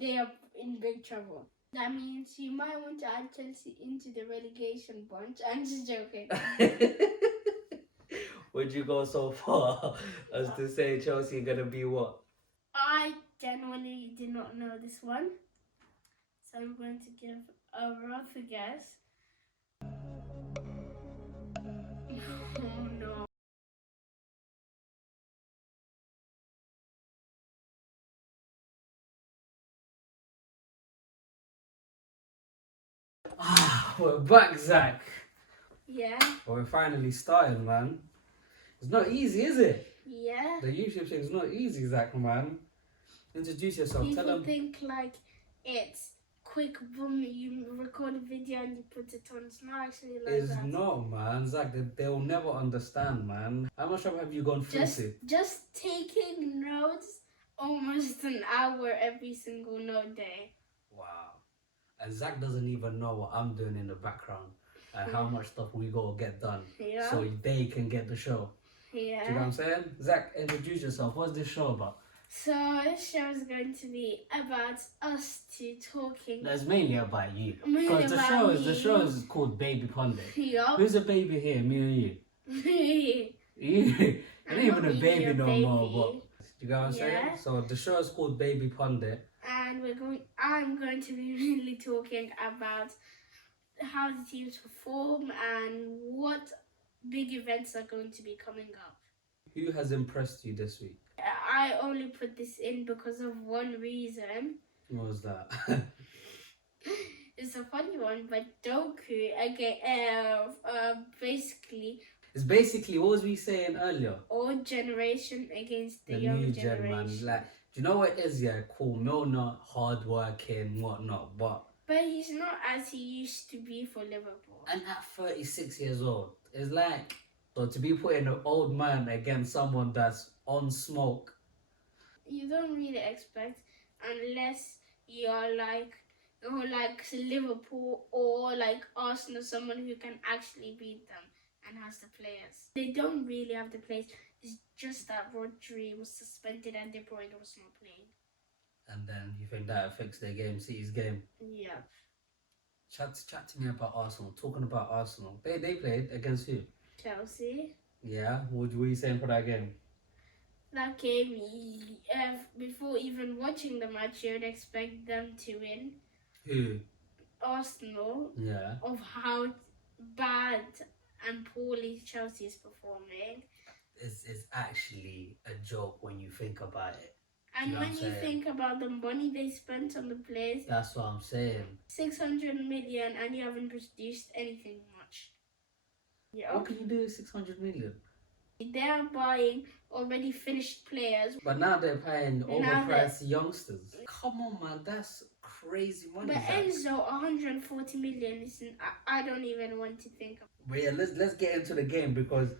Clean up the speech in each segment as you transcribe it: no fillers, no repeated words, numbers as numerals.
they are in big trouble. That means you might want to add Chelsea into the relegation bunch. I'm just joking. Would you go so far as to say Chelsea are gonna be what? I genuinely did not know this one, so I'm going to give a rough guess. Oh no. We're back, Zach. Yeah. We're finally starting, man. It's not easy, is it? Yeah. The YouTube thing's not easy, Zach, man. Introduce yourself. People Tell them. think like it's quick, boom, you record a video and you put it on. It's not actually like It's that. not, man. Zach, they'll never understand, man. How much time have you gone through to? Just taking notes almost an hour every single note day. Wow. And Zach doesn't even know what I'm doing in the background and how much stuff we gotta get done. Yeah. So they can get the show. Yeah. Do you know what I'm saying? Zach, introduce yourself. What's this show about? So this show is going to be about us two talking. That's mainly about you. Mainly Because about the show is called Baby Pundit. Yup. Who's a baby here? Me or you? Me. You ain't even a baby really a no baby. more. But you get what I'm saying? Yeah. So the show is called Baby Pundit. And I'm going to be really talking about how the teams perform and what big events are going to be coming up. Who has impressed you this week? I only put this in because of one reason. What was that? It's a funny one, but Doku again. Basically. It's basically what was we saying earlier? Old generation against the The young new generation. gen, man. Like, do you know what it is? Yeah, cool. Milner, hard working, whatnot, but he's not as he used to be for Liverpool. And at 36 years old, it's like, so to be putting an old man against someone that's on smoke. You don't really expect, unless you're like Liverpool or like Arsenal, someone who can actually beat them and has the players. They don't really have the players. It's just that Rodri was suspended and De Bruyne was not playing. And then you think that affects their game, City's game? Yeah. Chat to me about Arsenal. Talking about Arsenal, they played against who? Chelsea. Yeah. What were you saying for that game? That game, before even watching the match, you would expect them to win. Who? Arsenal. Yeah. Of how bad and poorly Chelsea is performing. It's actually a joke when you think about it. And when you think about the money they spent on the players, that's what I'm saying. 600 million, and you haven't produced anything much. Yeah. What can you do with 600 million? They are buying already finished players. But now they're paying overpriced youngsters. Come on, man, that's crazy money. But Enzo, 140 million isn't. I don't even want to think of. But yeah, let's get into the game, because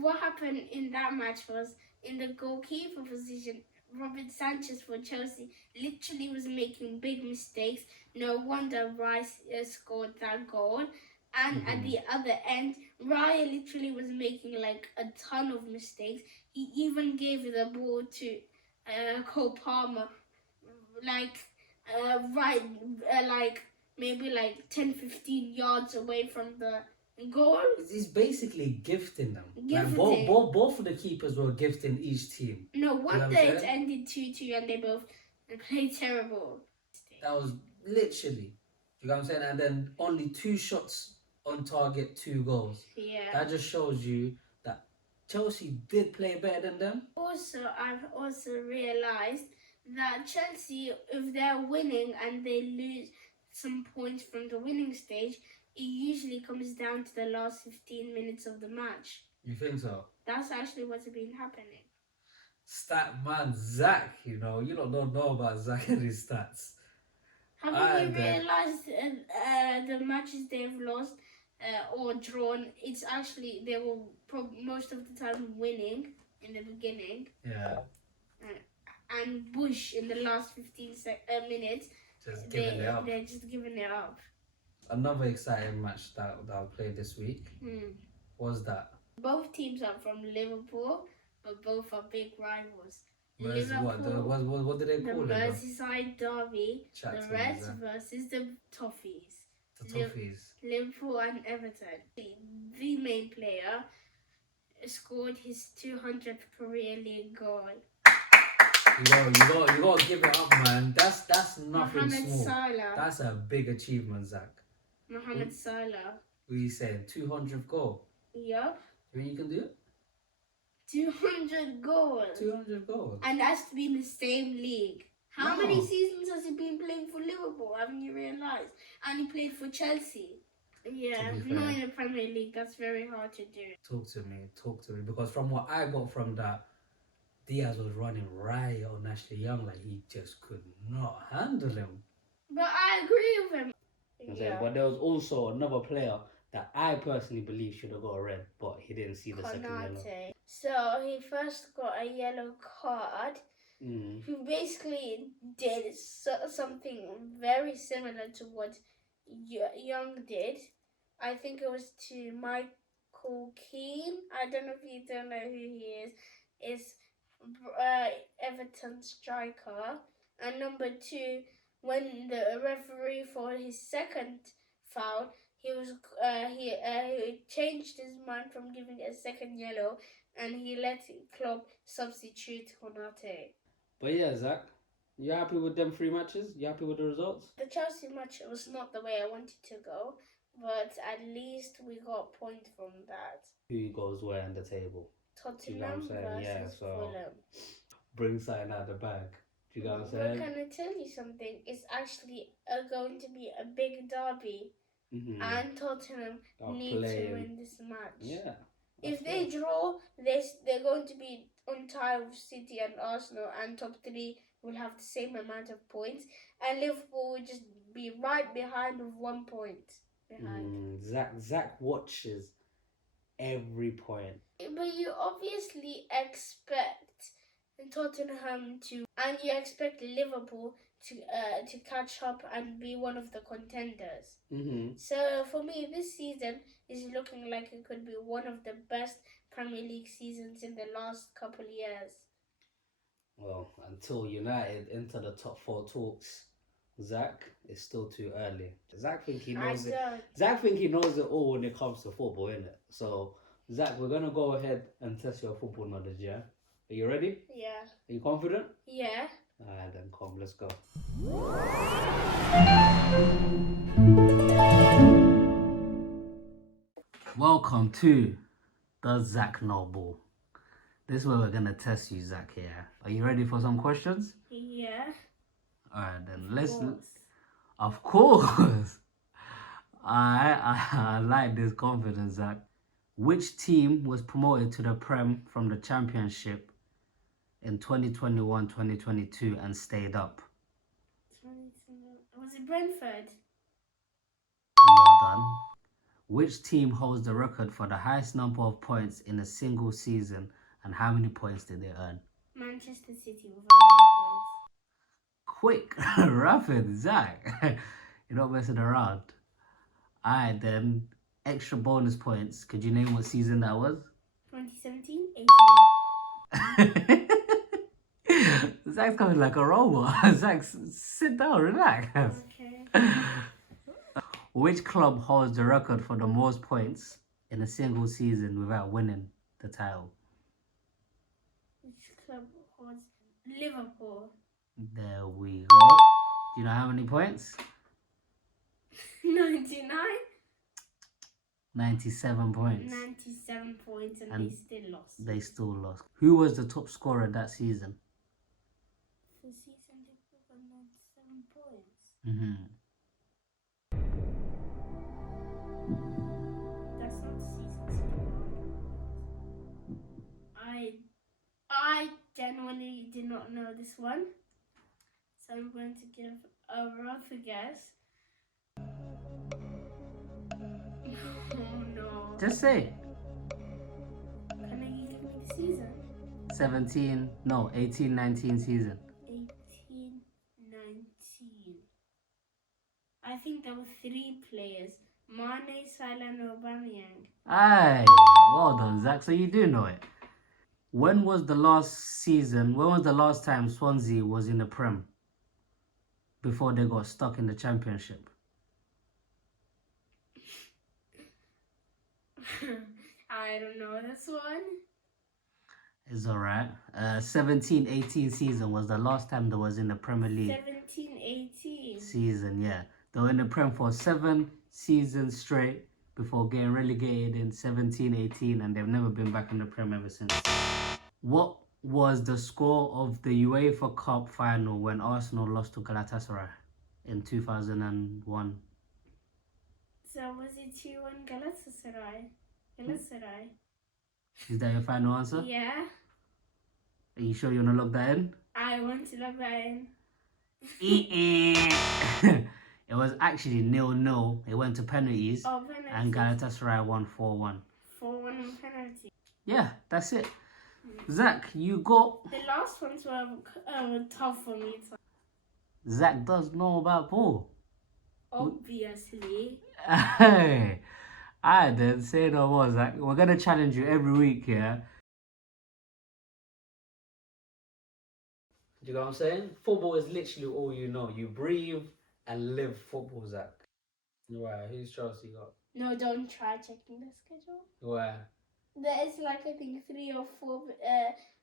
what happened in that match was, in the goalkeeper position, Robert Sanchez for Chelsea literally was making big mistakes. No wonder Rice scored that goal. And at the other end, Raya literally was making like a ton of mistakes. He even gave the ball to Cole Palmer, maybe 10-15 yards away from the goal. It's basically gifting them. Gifting. Like both of the keepers were gifting each team. No wonder it ended 2-2 and they both played terrible. That was literally, you know what I'm saying? And then only 2 shots on target, 2 goals. Yeah. That just shows you that Chelsea did play better than them. Also, I've also realised that Chelsea, if they're winning and they lose some points from the winning stage, it usually comes down to the last 15 minutes of the match. You think so? That's actually what's been happening. Stat man Zach, you don't know about Zach and his stats. Haven't you realised the matches they've lost or drawn, it's actually they were most of the time winning in the beginning. Yeah. And Bush in the last 15 minutes, they're just giving it up. Another exciting match that I'll play this week was that. Both teams are from Liverpool, but both are big rivals. Where's what? What did they the call it? Merseyside derby, Chat the to me, Reds Zach. versus the Toffees. The Toffees. Liverpool and Everton. The main player scored his 200th Premier League goal. You gotta give it up, man. That's nothing Mohamed small. Salah. That's a big achievement, Zach. Mohamed Salah. What are you saying? 200th goal? Yup. You mean you can do it? 200 goals. 200 goals. And that's to be in the same league. How No. many seasons has he been playing for Liverpool? Haven't you realised? And he played for Chelsea. Yeah, not in the Premier League. That's very hard to do. Talk to me. Because from what I got from that, Diaz was running riot on Ashley Young. Like, he just could not handle him. But I agree with him. Yeah. But there was also another player that I personally believe should have got a red, but he didn't see the second yellow. So he first got a yellow card. Who basically did something very similar to what Young did. I think it was to Michael Keane. I don't know if you don't know who he is. It's Everton striker. And number 2, when the referee for his second foul, he changed his mind from giving a second yellow, and he let Klopp substitute Konate. But yeah, Zach, you happy with them 3 matches? You happy with the results? The Chelsea match was not the way I wanted to go, but at least we got a point from that. Who goes where in the table? Tottenham versus Fulham. Bring something out of the bag. Do you know what I'm saying? But can I tell you something? It's actually going to be a big derby, and Tottenham need to win this match. Yeah. If they draw, they're going to be on tie with City and Arsenal, and top 3 will have the same amount of points, and Liverpool will just be right behind with 1 point behind. Zach watches every point. But you obviously expect Tottenham to, and you expect Liverpool to catch up and be one of the contenders. So for me, this season is looking like it could be one of the best Premier League seasons in the last couple of years. Well, until United enter the top 4 talks, Zach, it's still too early. Zach think he knows it. Zach think he knows it all when it comes to football, innit? So, Zach, we're gonna go ahead and test your football knowledge, yeah? Are you ready? Yeah. Are you confident? Yeah. Alright then, come, let's go. Welcome to the Zach Noble. This is where we're gonna test you, Zach. Here, are you ready for some questions? Yeah. All right, then let's. Of course. I like this confidence, Zach. Which team was promoted to the Prem from the Championship in 2021-2022 and stayed up? Was it Brentford? Well done. Which team holds the record for the highest number of points in a single season, and how many points did they earn? Manchester City with 100 points. Quick, rapid, Zach. You're not messing around. Alright then, extra bonus points. Could you name what season that was? 2017-18. Zach's coming like a robot. Zach, sit down, relax. Okay. Which club holds the record for the most points in a single season without winning the title? Which club holds Liverpool? There we go. Do you know how many points? 99? 97 points. 97 points, and they still lost. They still lost. Who was the top scorer that season? The season they got 97 points. That's not the season. I genuinely did not know this one, so I'm going to give a rough guess. Oh no. Just say. Can you give me the season? 18-19 season. 18-19. I think there were 3 players. Mane, Salah, and Aubameyang. Aye, well done, Zach. So you do know it. When was the last season? When was the last time Swansea was in the Prem before they got stuck in the Championship? I don't know this one. It's alright. 17-18 season was the last time they was in the Premier League. 17-18 season, yeah. They were in the Prem for 7 seasons straight before getting relegated in 17-18, and they've never been back in the Prem ever since. What was the score of the UEFA Cup final when Arsenal lost to Galatasaray in 2001? So was it 2-1 Galatasaray? Galatasaray. Is that your final answer? Yeah. Are you sure you want to lock that in? I want to lock that in. It was actually 0-0. It went to penalties. Oh, penalties. And Galatasaray won 4-1. 4-1 penalty. Yeah, that's it. Zach, you got... The last ones were tough for me. Zach does know about ball. Obviously. Hey, I didn't say no more, Zach. We're going to challenge you every week, yeah? Do you know what I'm saying? Football is literally all you know. You breathe and live football, Zach. Right, who's Chelsea got? No, don't try checking the schedule. Where? There is like, I think, 3 or 4.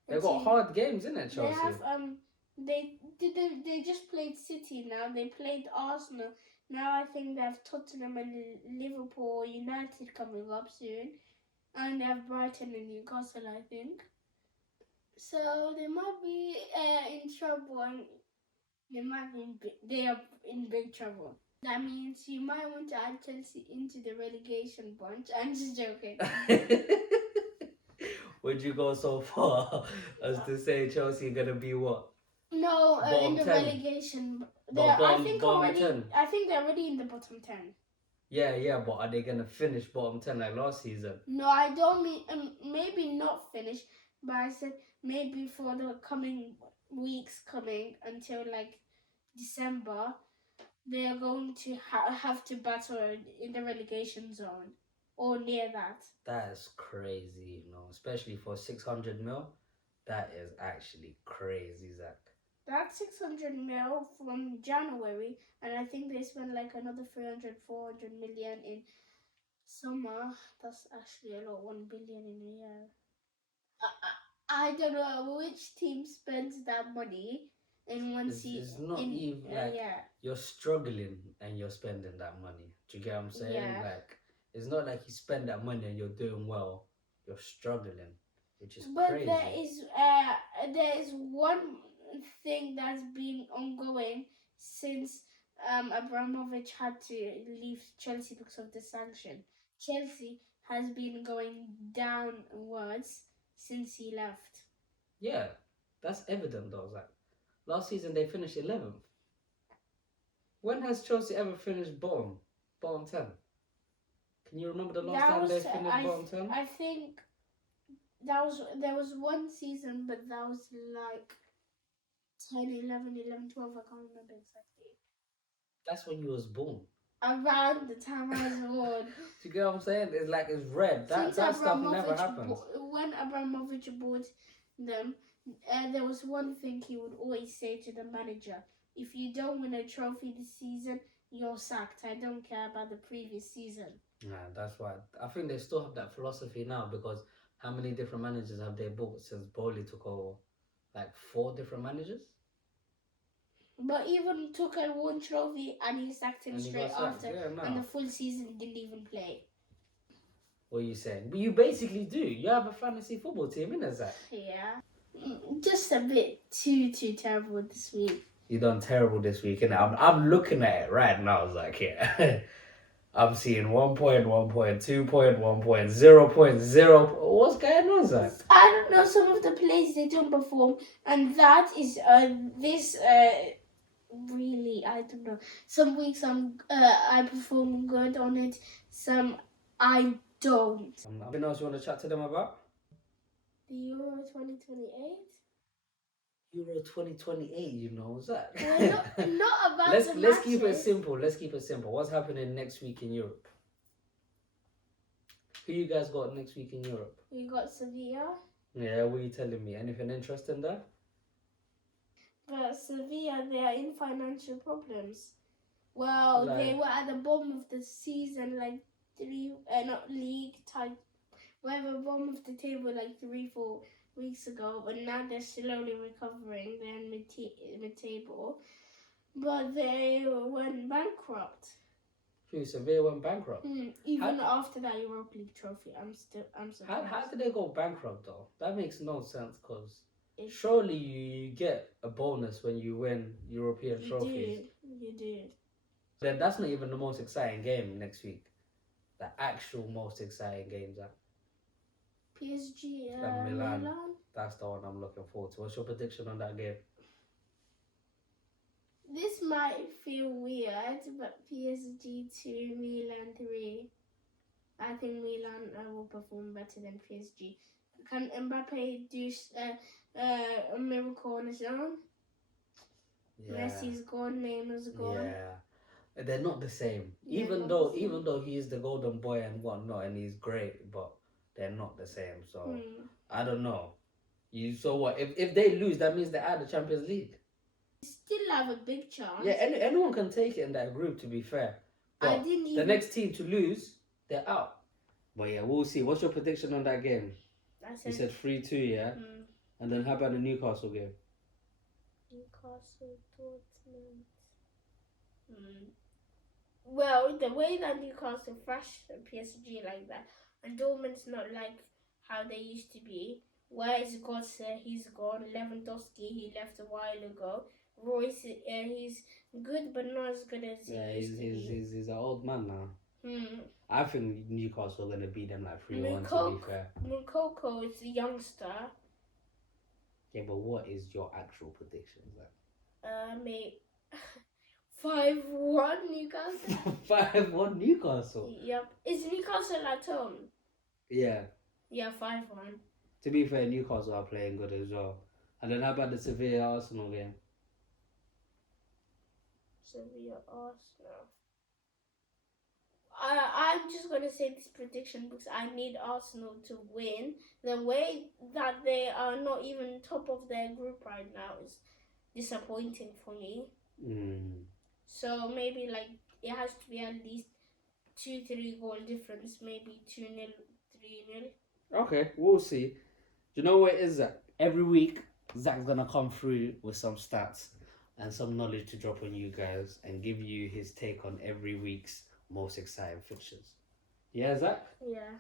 They've got hard games, innit, Chelsea? They have, they just played City now. They played Arsenal. Now I think they have Tottenham and Liverpool, United coming up soon. And they have Brighton and Newcastle, I think. So they might be in trouble. And they are in big trouble. That means you might want to add Chelsea into the relegation bunch. I'm just joking. Would you go so far as to say Chelsea are gonna be what? No, in the 10. Relegation. I think they're already in the bottom 10. Yeah, but are they gonna finish bottom 10 like last season? No, I don't mean maybe not finish, but I said maybe for the coming weeks until like December, they are going to have to battle in the relegation zone or near that. That is crazy, especially for 600 mil. That is actually crazy, Zach. That's 600 mil from January, and I think they spent like another 300, 400 million in summer. That's actually a lot, 1 billion in a year. I don't know which team spends that money in one season. It's not even like you're struggling and you're spending that money. Do you get what I'm saying? Yeah. Like, it's not like you spend that money and you're doing well. You're struggling, which is crazy. But there is one thing that's been ongoing since Abramovich had to leave Chelsea because of the sanction. Chelsea has been going downwards since he left. Yeah, that's evident though, Zach. Last season they finished 11th. When has Chelsea ever finished bottom 10? Can you remember the last time they finished bottom 10? I think there was one season, but that was like 10, 11, 12, I can't remember exactly. That's when you was born. Around the time I was born. Do you get what I'm saying? It's like it's red. That stuff never happens. When Abramovich bought them, there was one thing he would always say to the manager: if you don't win a trophy this season, you're sacked. I don't care about the previous season. Yeah, that's why. I think they still have that philosophy now, because how many different managers have they bought since Bowley took over? Like 4 different managers? But even took a one trophy and he sacked him straight after. Yeah, and the full season didn't even play. What are you saying? But you basically do. You have a fantasy football team, innit, Zach? Yeah. Just a bit too terrible this week. You done terrible this week, innit? I'm looking at it right now, Zach, yeah. I'm seeing 1 point, 1 point, 2 point, 1 point, 0 point, 0. What's going on, Zach? I don't know, some of the plays they don't perform, and that is really, I don't know. Some weeks I perform good on it, some I don't. Anything else you want to chat to them about? The Euro 2028? Euro 2028, Zach. Not about let's keep it simple. Let's keep it simple. What's happening next week in Europe? Who you guys got next week in Europe? We got Sevilla. Yeah, what are you telling me? Anything interesting there? But Sevilla, they are in financial problems. Well, they were at the bottom of the season, like not league type, whatever, bottom of the table like 3-4 weeks ago, but now they're slowly recovering. They're in mid-table, but they went bankrupt. Who, Sevilla went bankrupt? Even after that Europa League trophy, I'm surprised. How did they go bankrupt though? That makes no sense because surely you get a bonus when you win European trophies. You do. Then that's not even the most exciting game next week. The actual most exciting games are PSG, Milan. That's the one I'm looking forward to. What's your prediction on that game? This might feel weird, but PSG 2, Milan 3. I think Milan will perform better than PSG. Can Mbappe do a miracle on his own? Yeah. Messi's gone, Neymar's gone. Yeah, they're not the same. Even though he is the golden boy and whatnot, and he's great, but they're not the same. So I don't know. So what? If they lose, that means they're out of the Champions League. Still have a big chance. Yeah, anyone can take it in that group. To be fair, but the next team to lose, they're out. But yeah, we'll see. What's your prediction on that game? You said 3-2, yeah? And then how about the Newcastle game? Newcastle, Dortmund. Well, the way that Newcastle thrashed PSG like that, and Dortmund's not like how they used to be. Where is Götze? He's gone. Lewandowski, he left a while ago. Royce, he's good, but not as good as he used to be. He's an old man now. I think Newcastle are going to beat them like 3-1, to be fair. Mukoko is a youngster. Yeah, but what is your actual prediction? Mate, 5-1 Newcastle. 5-1 Newcastle? Yep. Is Newcastle at home? Yeah. Yeah, 5-1. To be fair, Newcastle are playing good as well. And then how about the Sevilla Arsenal game? Sevilla Arsenal. I'm just going to say this prediction because I need Arsenal to win. The way that they are not even top of their group right now is disappointing for me. So maybe like it has to be at least 2-3 goal difference, maybe 2-0, 3-0. Okay, we'll see. Do you know what it is, Zach? Every week, Zach's going to come through with some stats and some knowledge to drop on you guys and give you his take on every week's most exciting fixtures. Yeah, Zach? Yeah.